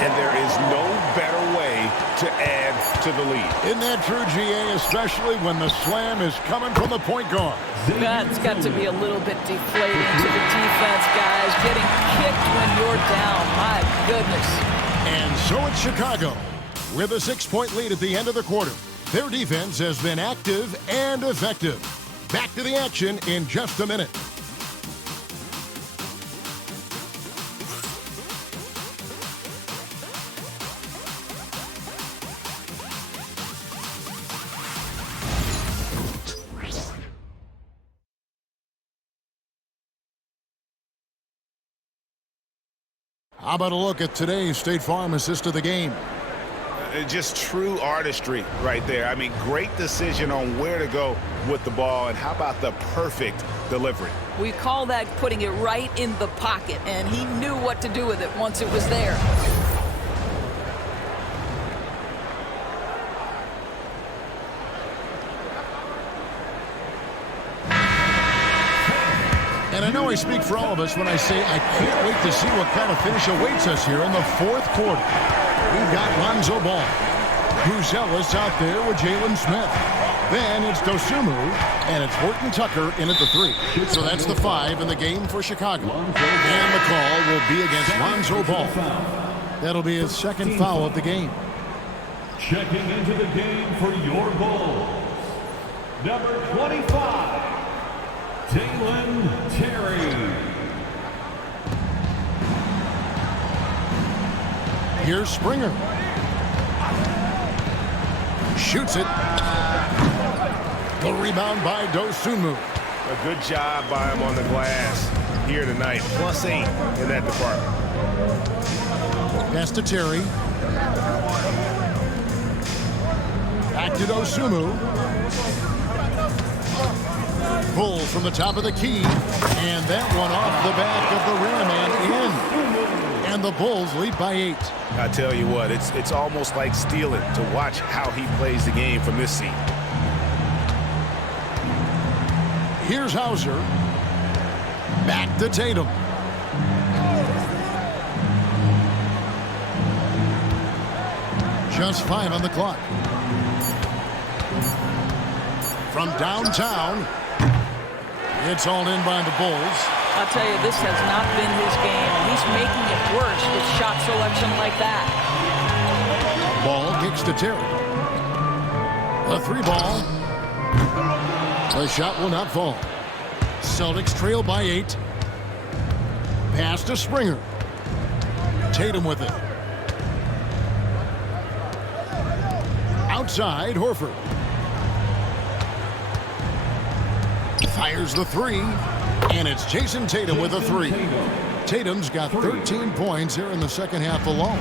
And there is no better way to add to the lead. Isn't that true, GA? Especially when the slam is coming from the point guard. That's got to be a little bit deflating to the defense, guys. Getting kicked when you're down. My goodness. And so it's Chicago with a 6-point lead at the end of the quarter. Their defense has been active and effective. Back to the action in just a minute. How about a look at today's State Farm assist of the game? Just true artistry right there. I mean, great decision on where to go with the ball, and how about the perfect delivery? We call that putting it right in the pocket, and he knew what to do with it once it was there. And I know I speak for all of us when I say I can't wait to see what kind of finish awaits us here in the fourth quarter. We've got Lonzo Ball. Bruce Ellis out there with Jalen Smith. Then it's Dosunmu, and it's Horton Tucker in at the 3. So that's the 5 in the game for Chicago. And the call will be against Lonzo Ball. That'll be his second foul of the game. Checking into the game for your Bulls, number 25. Dalen Terry. Here's Springer. Shoots it. The rebound by Dosunmu. A good job by him on the glass here tonight. +8 in that department. Pass to Terry. Back to Dosunmu. Pull from the top of the key, and that one off the back of the rim and in. And the Bulls lead by 8. I tell you what, it's almost like stealing to watch how he plays the game from this seat. Here's Hauser. Back to Tatum. Just 5 on the clock. From downtown, it's all in by the Bulls. I'll tell you, this has not been his game, and he's making it worse with shot selection like that. Ball kicks to Terry. A 3-ball. The shot will not fall. Celtics trail by 8. Pass to Springer. Tatum with it. Outside, Horford. Fires the 3. And it's Jason Tatum with a 3. Tatum's got 13 points here in the second half alone.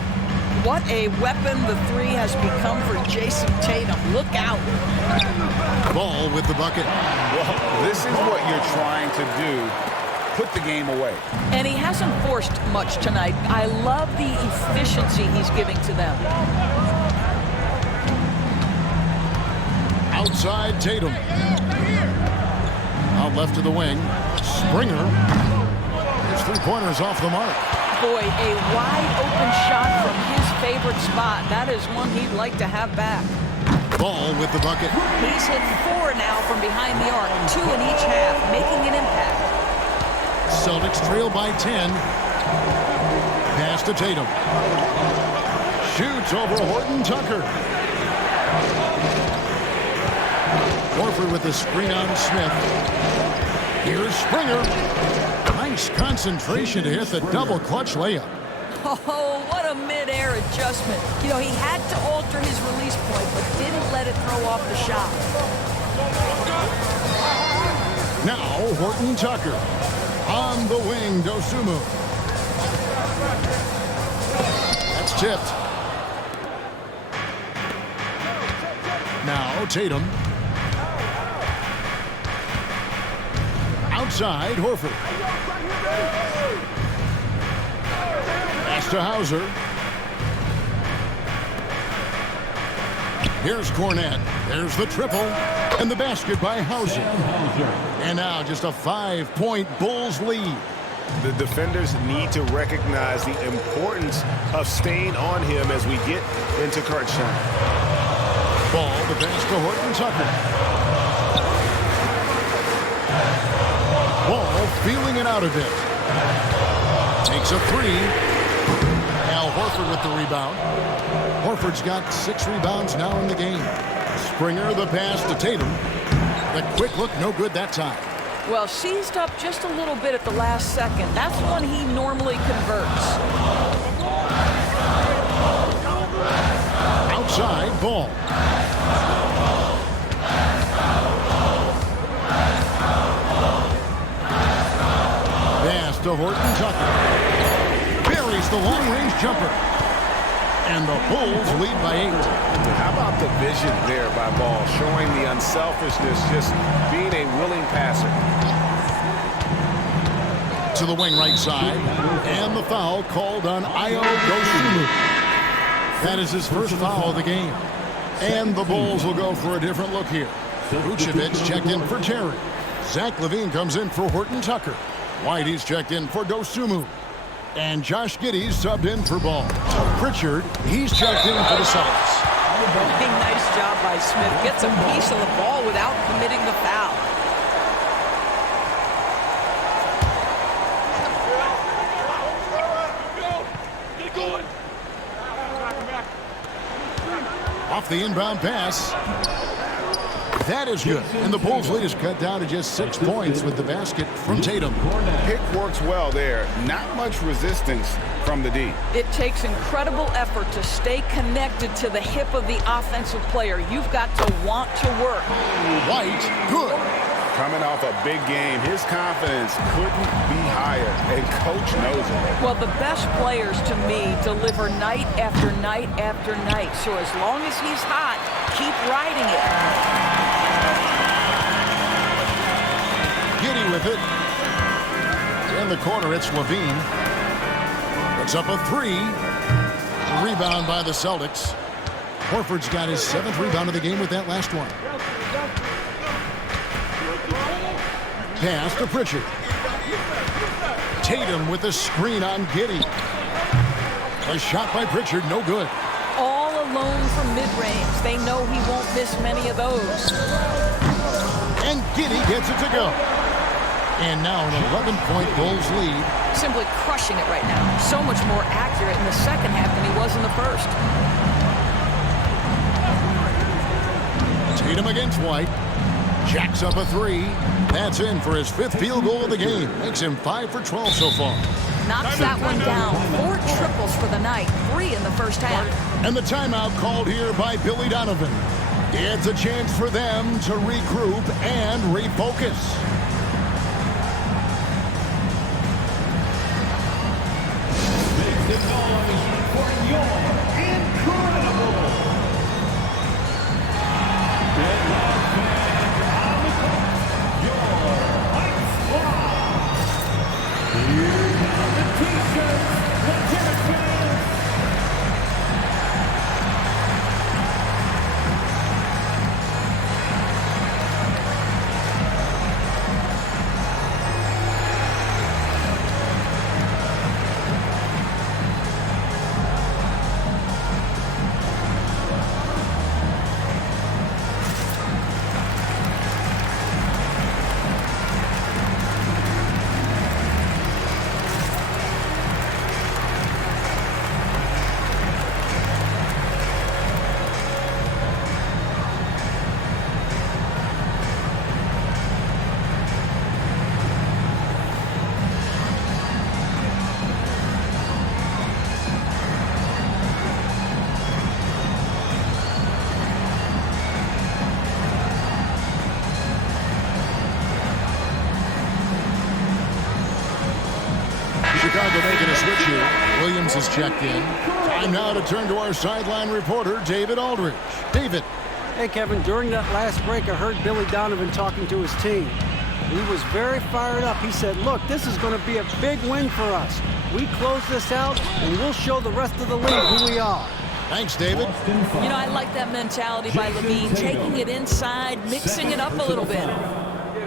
What a weapon the 3 has become for Jason Tatum. Look out. Ball with the bucket. Well, this is what you're trying to do. Put the game away. And he hasn't forced much tonight. I love the efficiency he's giving to them. Outside Tatum. Out left to the wing. Springer. His 3-pointers off the mark. Boy, a wide open shot from his favorite spot. That is one he'd like to have back. Ball with the bucket. He's hit 4 now from behind the arc. 2 in each half, making an impact. Celtics trail by 10. Pass to Tatum. Shoots over Horton Tucker. Horford with the screen on Smith. Here's Springer. Nice concentration to hit the double clutch layup. Oh, what a mid-air adjustment. You know, he had to alter his release point, but didn't let it throw off the shot. Now, Horton Tucker. On the wing, Dosumu. That's tipped. Now, Tatum. Outside, Horford. Pass to Hauser. Here's Cornette. There's the triple. And the basket by Hauser. And now just a 5-point Bulls lead. The defenders need to recognize the importance of staying on him as we get into crunch time. Ball, the pass to Horton Tucker. Ball feeling it out a bit. Takes a 3. Now Horford with the rebound. Horford's got 6 rebounds now in the game. Springer the pass to Tatum. The quick look, no good that time. Well, seized up just a little bit at the last second. That's when he normally converts. Outside, Ball. Pass to Horton Tucker. Buries the long-range jumper. And the Bulls lead by 8. How about the vision there by Ball, showing the unselfishness, just being a willing passer. To the wing right side. And the foul called on Ayo Dosunmu. That is his first foul of the game. And the Bulls will go for a different look here. Vucevic checked in for Terry. Zach LaVine comes in for Horton Tucker. Whitey's checked in for Dosunmu. And Josh Giddey's subbed in for Ball. Pritchard, he's checked in for the Celtics. Really nice job by Smith. Gets a piece of the ball without committing the foul. Off the inbound pass. That is good. And the Bulls lead is cut down to just 6 points with the basket from Tatum. Pick works well there. Not much resistance from the D. It takes incredible effort to stay connected to the hip of the offensive player. You've got to want to work. White, good. Coming off a big game, his confidence couldn't be higher, and Coach knows it. Well, the best players, to me, deliver night after night after night. So as long as he's hot, keep riding it. Giddey with it. In the corner, it's LaVine. Puts up a 3. Rebound by the Celtics. Horford's got his 7th rebound of the game with that last one. Pass to Pritchard. Tatum with the screen on Giddey. A shot by Pritchard, no good. All alone from mid-range. They know he won't miss many of those. And Giddey gets it to go. And now an 11-point Bulls lead. Simply crushing it right now. So much more accurate in the second half than he was in the first. Tatum against White. Jacks up a three. That's in for his 5th field goal of the game. Makes him 5 for 12 so far. Knocks that one down. 4 triples for the night. 3 in the first half. And the timeout called here by Billy Donovan. It's a chance for them to regroup and refocus. Make the noise for your incredible Deadlock fans on the court, your White Squad. Here come the T-shirts, Lieutenant fans. Chicago making a switch here. Williams is checked in. Time now to turn to our sideline reporter, David Aldridge. David. Hey, Kevin, during that last break, I heard Billy Donovan talking to his team. He was very fired up. He said, look, this is going to be a big win for us. We close this out, and we'll show the rest of the league who we are. Thanks, David. You know, I like that mentality by Levine, taking it inside, mixing it up a little bit.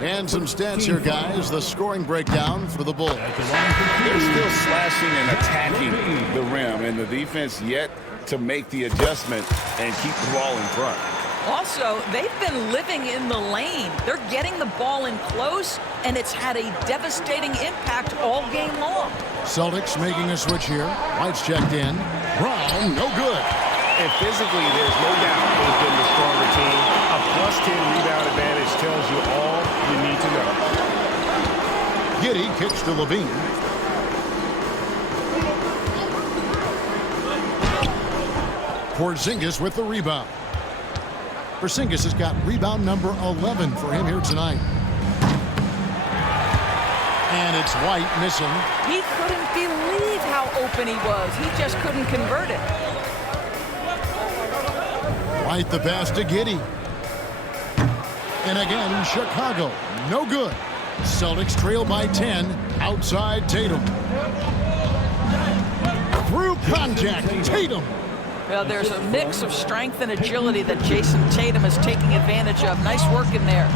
And some stats here, guys. The scoring breakdown for the Bulls. They're still slashing and attacking the rim, and the defense yet to make the adjustment and keep the ball in front. Also, they've been living in the lane. They're getting the ball in close, and it's had a devastating impact all game long. Celtics making a switch here. White's checked in. Brown, no good. And physically, there's no doubt they've been the stronger team. A +10 rebound advantage tells you all you need to know. Giddey kicks to Levine. Porzingis with the rebound. Porzingis has got rebound number 11 for him here tonight. And it's White missing. He couldn't believe how open he was. He just couldn't convert it. White the pass to Giddey. And again, Chicago, no good. Celtics trail by 10, outside Tatum. Through contact, Tatum. Well, there's a mix of strength and agility that Jason Tatum is taking advantage of. Nice work in there.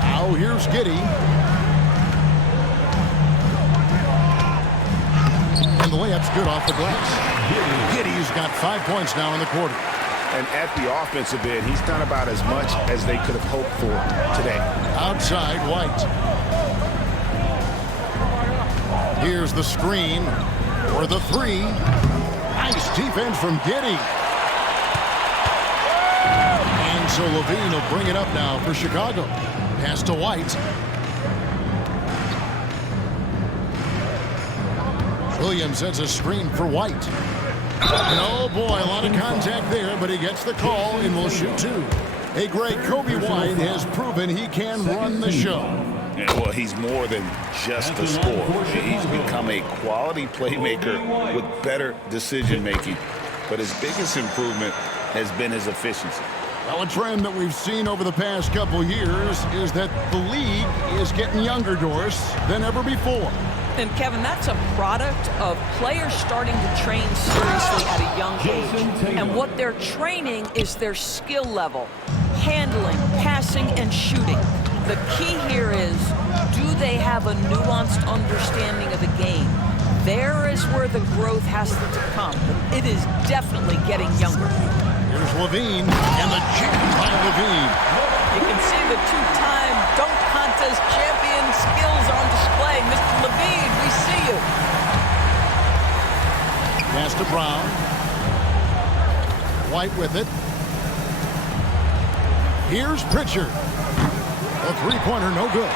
Now here's Giddey. And the layup's good off the glass. Giddey's got 5 points now in the quarter. And at the offensive end, he's done about as much as they could have hoped for today. Outside, White. Here's the screen for the three. Nice defense from Giddey. And so Levine will bring it up now for Chicago. Pass to White. Williams sets a screen for White. And oh boy, a lot of contact there, but he gets the call and will shoot two. Hey, Greg, Kobe White has proven he can run the show. Yeah, well, he's more than just a scorer. He's become a quality playmaker with better decision-making. But his biggest improvement has been his efficiency. Well, a trend that we've seen over the past couple years is that the league is getting younger, Doris, than ever before. And, Kevin, that's a product of players starting to train seriously at a young age. And what they're training is their skill level, handling, passing, and shooting. The key here is, do they have a nuanced understanding of the game? There is where the growth has to come. It is definitely getting younger. Here's Levine, and the jam by Levine. You can see the two-time dunk contest champion skills on display. Mr. Levine, we see you. Pass to Brown. White with it. Here's Pritchard. A three-pointer, no good.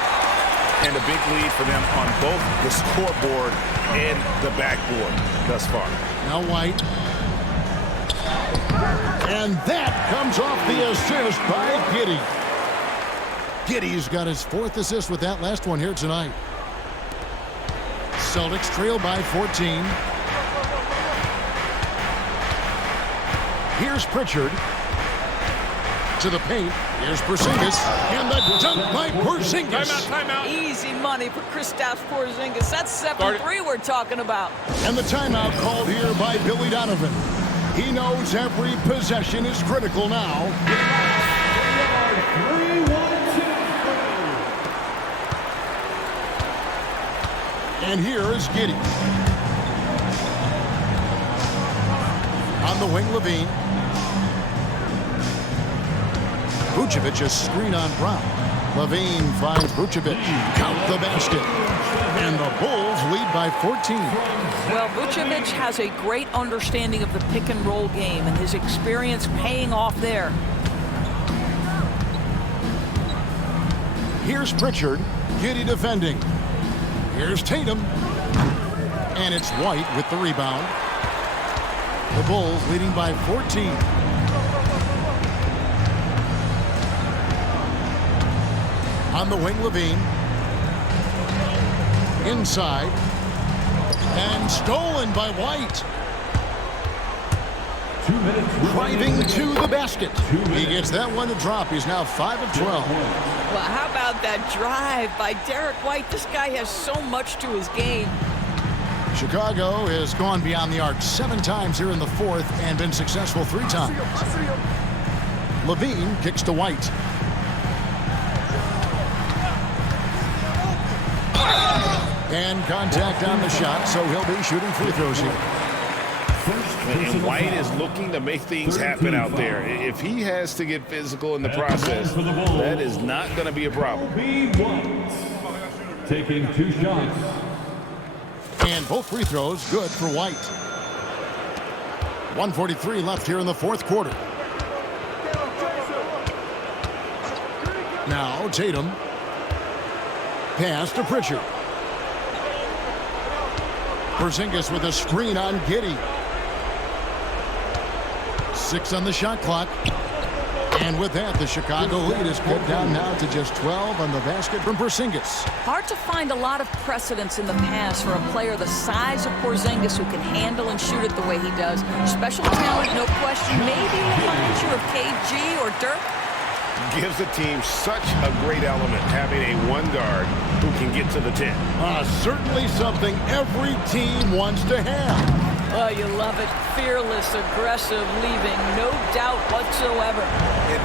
And a big lead for them on both the scoreboard and the backboard thus far. Now White. And that comes off the assist by Giddey. Giddey's got his 4th assist with that last one here tonight. Celtics trail by 14. Here's Pritchard. To the paint. Here's Porzingis. And the dunk by Porzingis. Timeout. Easy money for Kristaps Porzingis. That's 7-3 we're talking about. And the timeout called here by Billy Donovan. He knows every possession is critical now. And here is Giddey. On the wing, Levine. Vucevic a screen on Brown. Levine finds Vucevic. Count the basket. And the Bulls lead by 14. Well, Vucevic has a great understanding of the pick-and-roll game, and his experience paying off there. Here's Pritchard. Giddey defending. Here's Tatum. And it's White with the rebound. The Bulls leading by 14. On the wing, Levine. Inside. And stolen by White. 2 minutes. Driving to the basket. He gets that one to drop. He's now 5 of 12. Well, how about that drive by Derek White? This guy has so much to his game. Chicago has gone beyond the arc 7 times here in the 4th and been successful 3 times. Levine kicks to White. And contact on the shot, so he'll be shooting free throws here. And White is looking to make things happen out there. If he has to get physical in the process, that is not going to be a problem. Taking 2 shots. And both free throws good for White. 1:43 left here in the 4th quarter. Now Tatum. Pass to Pritchard. Porzingis with a screen on Giddey. 6 on the shot clock. And with that, the Chicago lead is cut down now to just 12 on the basket from Porzingis. Hard to find a lot of precedence in the past for a player the size of Porzingis who can handle and shoot it the way he does. Special talent, no question. Maybe a mixture of KG or Dirk. Gives the team such a great element, having a 1 guard who can get to the 10. Certainly something every team wants to have. Oh, you love it. Fearless, aggressive, leaving no doubt whatsoever.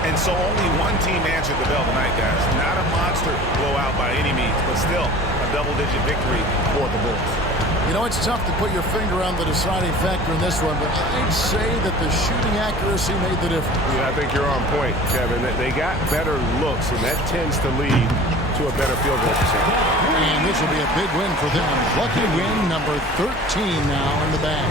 And so only one team answered the bell tonight, guys. Not a monster blowout by any means, but still a double-digit victory for the Bulls. You know, it's tough to put your finger on the deciding factor in this one, but I'd say that the shooting accuracy made the difference. Yeah, I think you're on point, Kevin. They got better looks, and that tends to lead to a better field goal percentage. And this will be a big win for them. Lucky win number 13 now in the bag.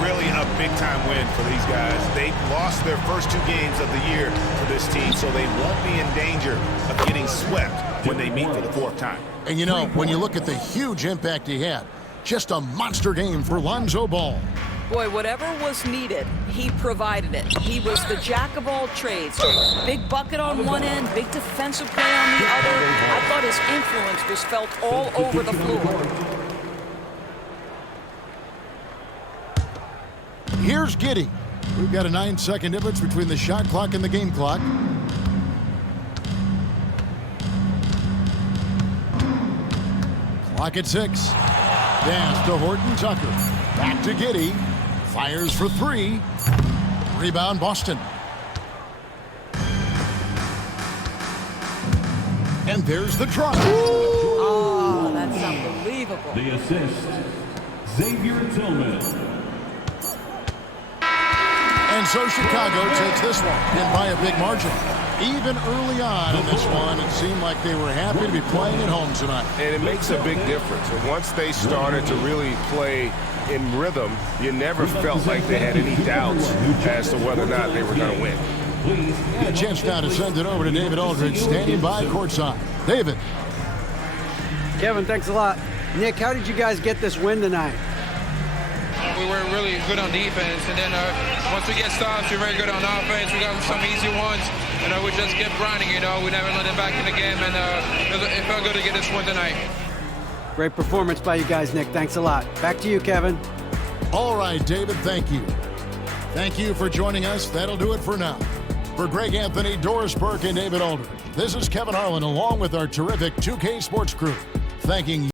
Really a big-time win for these guys. They lost their first 2 games of the year for this team, so they won't be in danger of getting swept when they meet for the 4th time. And you know, when you look at the huge impact he had, just a monster game for Lonzo Ball. Boy, whatever was needed, he provided it. He was the jack of all trades. Big bucket on one end, big defensive play on the other. I thought his influence was felt all over the floor. Here's Giddey. We've got a 9-second difference between the shot clock and the game clock. Clock at 6. Pass to Horton Tucker. Back to Giddey. Fires for 3. Rebound Boston. And there's the drop. Oh, that's unbelievable. The assist, Xavier Tillman. And so Chicago takes this one, and by a big margin. Even early on in this one, it seemed like they were happy to be playing at home tonight. And it makes a big difference. And once they started to really play in rhythm, you never felt like they had any doubts as to whether or not they were going to win. A chance now to send it over to David Aldridge, standing by courtside. David. Kevin, thanks a lot. Nick, how did you guys get this win tonight? We were really good on defense, and then once we get stops, we're very good on offense. We got some easy ones, and we just kept grinding, We never let them back in the game, and it felt good to get this win tonight. Great performance by you guys, Nick. Thanks a lot. Back to you, Kevin. All right, David, thank you. Thank you for joining us. That'll do it for now. For Greg Anthony, Doris Burke, and David Aldridge, this is Kevin Harlan along with our terrific 2K Sports crew, thanking you.